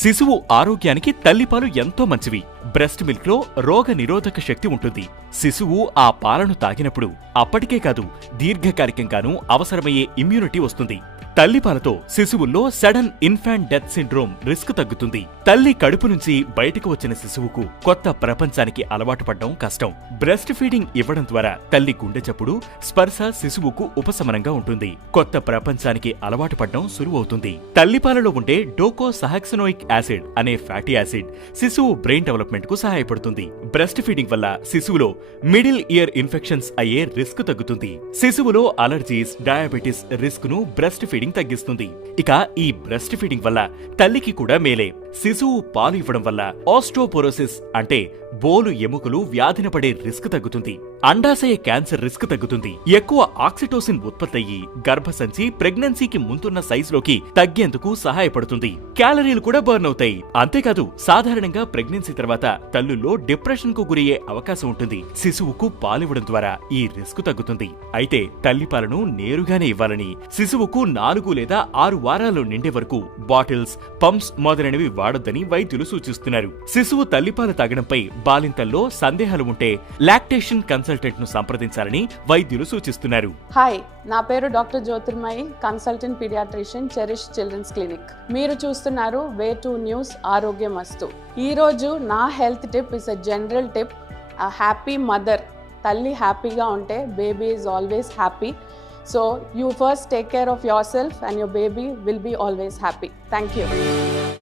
శిశువు ఆరోగ్యానికి తల్లిపాలు ఎంతో మంచివి. బ్రెస్ట్ మిల్క్ లో రోగ నిరోధక శక్తి ఉంటుంది. శిశువు ఆ పాలను తాగినప్పుడు అప్పటికే కాదు, దీర్ఘకాలికంగానూ అవసరమయ్యే ఇమ్యూనిటీ వస్తుంది. తల్లిపాలతో శిశువుల్లో sudden infant death syndrome risk తగ్గుతుంది. తల్లి కడుపు నుంచి బయటకు వచ్చిన శిశువుకు కొత్త ప్రపంచానికి అలవాటు పడడం కష్టం. బ్రెస్ట్ ఫీడింగ్ ఇవ్వడం ద్వారా తల్లి గుండె చప్పుడు, స్పర్శ శిశువుకు ఉపశమనంగా ఉంటుంది. కొత్త ప్రపంచానికి అలవాటు పడడం సులువవుతుంది. తల్లిపాలలో ఉండే డోకోసహెక్సనోయిక్ యాసిడ్ అనే ఫ్యాటీ యాసిడ్ శిశువు బ్రెయిన్ డెవలప్మెంట్ కు సహాయపడుతుంది. బ్రెస్ట్ ఫీడింగ్ వల్ల శిశువులో మిడిల్ ఇయర్ ఇన్ఫెక్షన్స్ అయ్యే రిస్క్ తగ్గుతుంది. శిశువులో అలర్జీస్, డయాబెటిస్ రిస్క్ ను బ్రెస్ట్ ఫీడింగ్ తగ్గిస్తుంది. ఇక ఈ బ్రెస్ట్ ఫీడింగ్ వల్ల తల్లికి కూడా మేలే. శిశువు పాలు ఇవ్వడం వల్ల ఆస్టియోపోరోసిస్ అంటే బోలు ఎముకలు వ్యాధిన పడే రిస్క్ తగ్గుతుంది. అండాశయ క్యాన్సర్ రిస్క్ తగ్గుతుంది. ఎక్కువ ఆక్సిటోసిన్ ఉత్పత్తయ్యి గర్భసంచి ప్రెగ్నెన్సీకి ముందున్న సైజులోకి తగ్గేందుకు సహాయపడుతుంది. క్యాలరీలు కూడా బర్న్ అవుతాయి. అంతేకాదు, సాధారణంగా ప్రెగ్నెన్సీ తర్వాత తల్లుల్లో డిప్రెషన్ కు గురయ్యే అవకాశం ఉంటుంది. శిశువుకు పాలివ్వడం ద్వారా ఈ రిస్క్ తగ్గుతుంది. అయితే తల్లిపాలను నేరుగానే ఇవ్వాలని, శిశువుకు 4 లేదా 6 వారాలు నిండే వరకు బాటిల్స్, పంప్స్ మొదలైనవి వాడొద్దని వైద్యులు సూచిస్తున్నారు. శిశువు తల్లిపాలు తాగడంపై బాలింతల్లో సందేహాలు ఉంటే లాక్టేషన్ కన్సల్టెంట్ ను సంప్రదించాలని వైద్యులు సూచిస్తున్నారు. హాయ్, నా పేరు doctor Jyotirmayi, consultant pediatrician, cherish children's clinic. మీరు చూస్తున్నారు వే టు న్యూస్ ఆరోగ్యమస్తు. ఈ రోజు నా health tip is a general tip. A happy mother, తల్లి హ్యాపీగా ఉంటే baby is always happy. So you first take care of yourself and your baby will be always happy. Thank you.